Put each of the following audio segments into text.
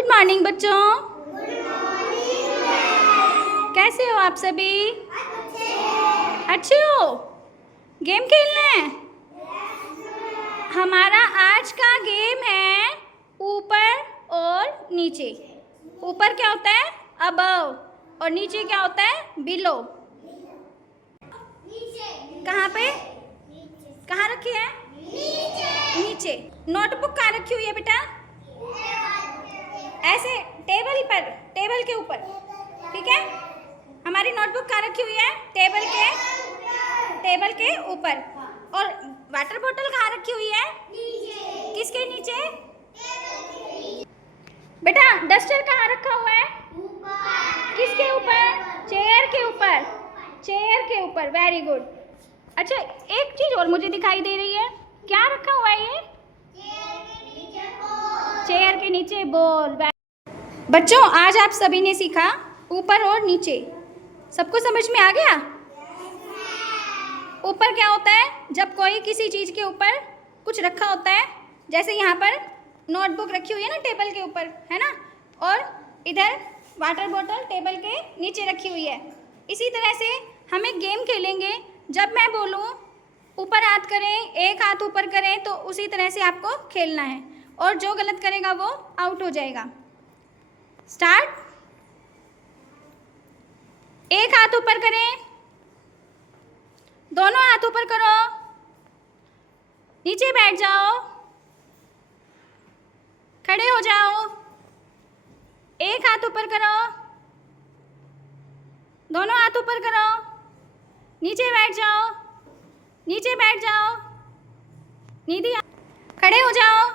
Good morning बच्चों। कैसे हो आप सभी? अच्छे हो? गेम खेलना है? हमारा आज का गेम है ऊपर और नीचे। ऊपर क्या होता है? अबव। और नीचे क्या होता है? बिलो। कहाँ पे? कहाँ रखी है? नीचे। नोटबुक कहाँ रखी हुई है बेटा? ऐसे टेबल पर, टेबल के ऊपर, ठीक है। हमारी नोटबुक कहाँ रखी हुई है? टेबल के ऊपर। और वाटर बोतल कहाँ रखी हुई है? किसके नीचे? बेटा डस्टर कहाँ रखा हुआ है? किसके ऊपर? चेयर के ऊपर। चेयर के ऊपर, वेरी गुड। अच्छा, एक चीज और मुझे दिखाई दे रही है। क्या रखा हुआ है ये? चेयर के नीचे बॉल। बच्चों आज आप सभी ने सीखा ऊपर और नीचे। सबको समझ में आ गया? ऊपर क्या होता है? जब कोई किसी चीज़ के ऊपर कुछ रखा होता है, जैसे यहाँ पर नोटबुक रखी हुई है ना टेबल के ऊपर, है ना, और इधर वाटर बॉटल टेबल के नीचे रखी हुई है। इसी तरह से हम एक गेम खेलेंगे। जब मैं बोलूँ ऊपर हाथ करें, एक हाथ ऊपर करें, तो उसी तरह से आपको खेलना है और जो गलत करेगा वो आउट हो जाएगा। स्टार्ट। एक हाथ ऊपर करें, दोनों हाथ ऊपर करो, नीचे बैठ जाओ, खड़े हो जाओ। एक हाथ ऊपर करो, दोनों हाथ ऊपर करो, नीचे बैठ जाओ, नीचे बैठ जाओ, निधि खड़े हो जाओ।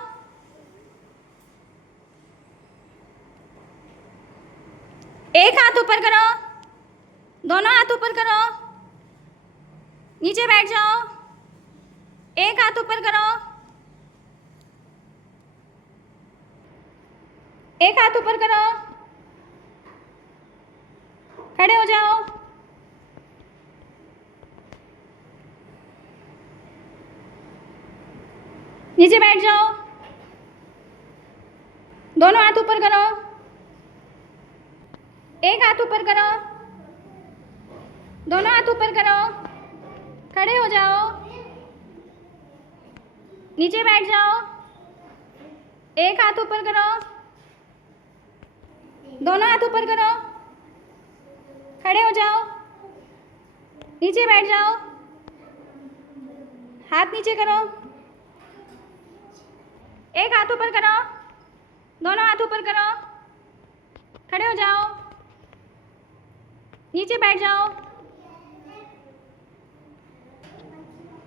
एक हाथ ऊपर करो, दोनों हाथ ऊपर करो, नीचे बैठ जाओ। एक हाथ ऊपर करो, एक हाथ ऊपर करो, खड़े हो जाओ। नीचे बैठ जाओ, दोनों हाथ ऊपर करो, एक हाथ ऊपर करो, दोनों हाथ ऊपर करो, खड़े हो जाओ, नीचे बैठ जाओ। एक हाथ ऊपर करो, दोनों हाथ ऊपर करो, खड़े हो जाओ, नीचे बैठ जाओ। हाथ नीचे करो, एक हाथ ऊपर करो, दोनों हाथ ऊपर करो, खड़े हो जाओ, नीचे बैठ जाओ।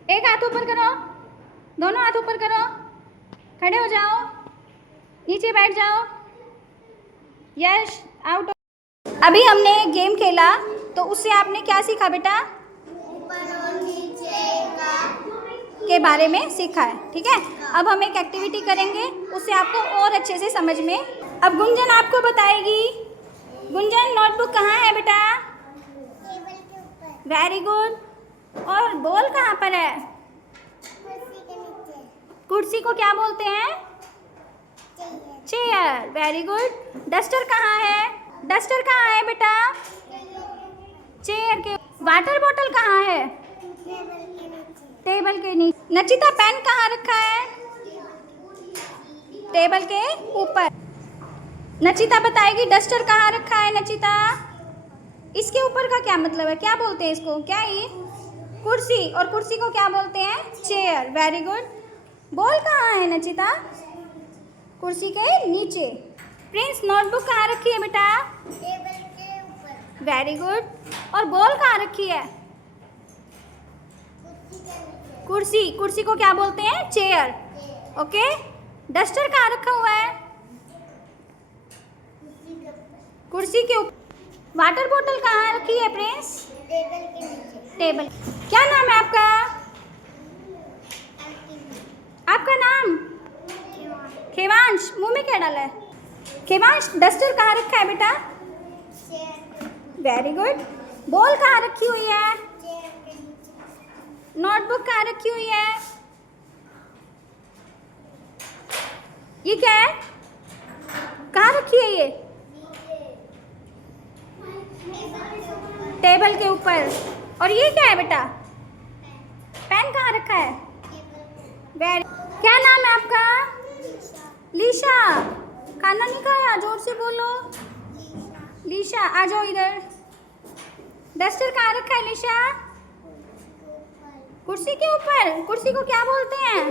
एक हाथ ऊपर करो, दोनों हाथ ऊपर करो, खड़े हो जाओ, नीचे बैठ जाओ। Yes, out. अभी हमने गेम खेला तो उससे आपने क्या सीखा बेटा? ऊपर और नीचे के बारे में सीखा है, ठीक है। अब हम एक एक्टिविटी करेंगे, उससे आपको और अच्छे से समझ में। अब गुंजन आपको बताएगी। गुंजन नोटबुक कहाँ है बेटा? टेबल के ऊपर। Very good. और बॉल कहाँ पर है? कुर्सी के नीचे। कुर्सी को क्या बोलते हैं? चेयर। Very good. डस्टर कहाँ है? डस्टर कहाँ है बेटा? चेयर के। वाटर बॉटल कहाँ है? टेबल के नीचे। नचिता पेन कहाँ रखा है? टेबल के ऊपर। नचिता बताएगी डस्टर कहाँ रखा है। नचिता, इसके ऊपर का क्या मतलब है? क्या बोलते हैं इसको? क्या ये? कुर्सी। और कुर्सी को क्या बोलते हैं? चेयर। Very good. बॉल कहाँ है नचिता? कुर्सी के नीचे। प्रिंस नोटबुक कहाँ रखी है बेटा? टेबल के ऊपर। Very good. और बॉल कहाँ रखी है? कुर्सी। कुर्सी को क्या बोलते हैं? चेयर। ओके। डस्टर कहाँ रखा हुआ है? कुर्सी के ऊपर। वाटर बोतल कहाँ रखी है प्रिंस? टेबल के नीचे। टेबल। क्या नाम है आपका? आपका नाम? खेवांश। मुंह में क्या डाला है? खेवांश, डस्टर कहाँ रखा है बेटा? Very good. बॉल कहाँ रखी हुई है? नोटबुक कहाँ रखी हुई है? ये क्या है? कहाँ रखी है ये? टेबल के ऊपर। और ये क्या है बेटा? पेन कहाँ रखा है? वेरी। क्या नाम है आपका? लीशा। खाना नहीं खाया? जोर से बोलो। लीशा आ जाओ इधर। डस्टर कहाँ रखा है लीशा? कुर्सी के ऊपर। कुर्सी को क्या बोलते हैं?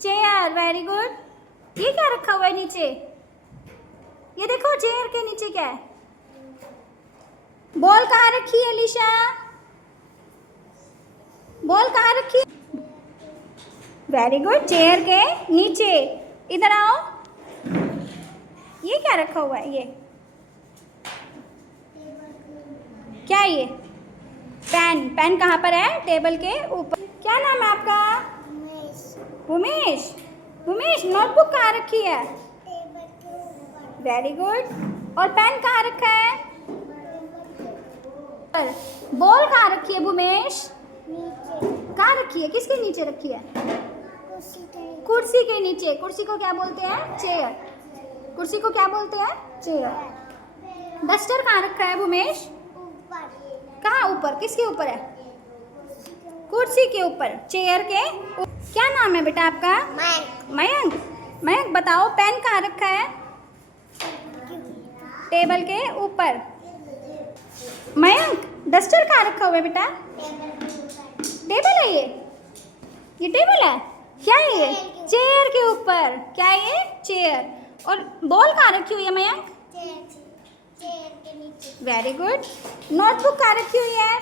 चेयर। Very good. ये क्या रखा हुआ है नीचे? ये देखो चेयर के नीचे क्या है? बॉल कहाँ रखी है लीशा? बॉल कहाँ रखी है? Very good. चेयर के नीचे। इधर आओ। ये क्या रखा हुआ है? ये क्या है? ये पेन। पेन कहाँ पर है? टेबल के ऊपर। क्या नाम है आपका? उमेश। उमेश नोटबुक कहाँ रखी है? Very good. और पेन कहाँ रखा है? बॉल कहाँ रखी है उमेश? कहाँ रखी है? किसके नीचे रखी है? कुर्सी के नीचे। कुर्सी को क्या बोलते हैं? चेयर। कुर्सी को क्या बोलते हैं? चेयर। डस्टर कहाँ रखा है उमेश? कहाँ ऊपर? किसके ऊपर है? कुर्सी के ऊपर। चेयर के। क्या नाम है बेटा आपका? मयंक। मयंक बताओ पेन कहाँ रखा है? टेबल के ऊपर। मयंक डस्टर कहाँ रखा हुआ है बेटा? टेबल है ये? ये टेबल है? क्या है ये? चेयर के ऊपर। क्या है ये? चेयर। और बॉल कहाँ रखी हुई है मयंक? Very good. नोटबुक कहाँ रखी हुई है?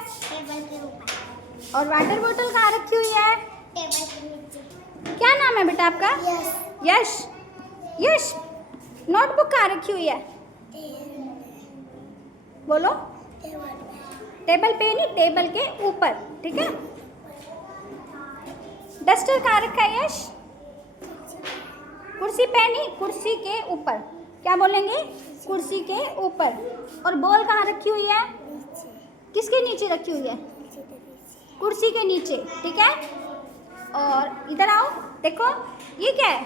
और वाटर बोतल कहाँ रखी हुई है? क्या नाम है बेटा आपका? यश। यश नोटबुक कहाँ रखी हुई है? बोलो। टेबल पे नहीं, टेबल के ऊपर। ठीक है। डस्टर कहाँ रखा है यश? कुर्सी पे नहीं, कुर्सी के ऊपर। क्या बोलेंगे? कुर्सी के ऊपर। और बॉल कहाँ रखी हुई है? किसके नीचे रखी हुई है? कुर्सी के नीचे। ठीक है। और इधर आओ। देखो ये क्या है?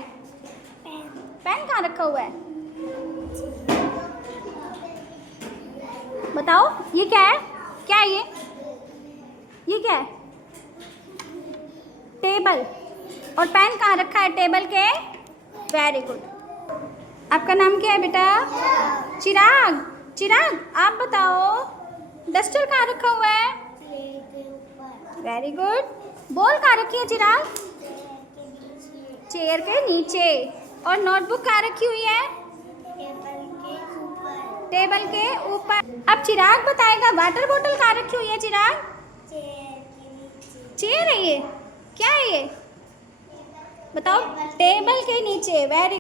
पेन कहाँ रखा हुआ है? बताओ ये क्या है? क्या है ये? ये क्या है? टेबल। और पेन कहाँ रखा है? टेबल के। Very good. आपका नाम क्या है बेटा? चिराग। चिराग आप बताओ डस्टर कहाँ रखा हुआ है? Very good. बॉल कहाँ रखी है चिराग? चेयर के नीचे। और नोटबुक कहाँ रखी हुई है? टेबल के ऊपर। अब चिराग बताएगा वाटर बोतल कहाँ रखी हुई है? चिराग चेयर है ये? क्या है ये? बताओ। टेबल के नीचे। वेरी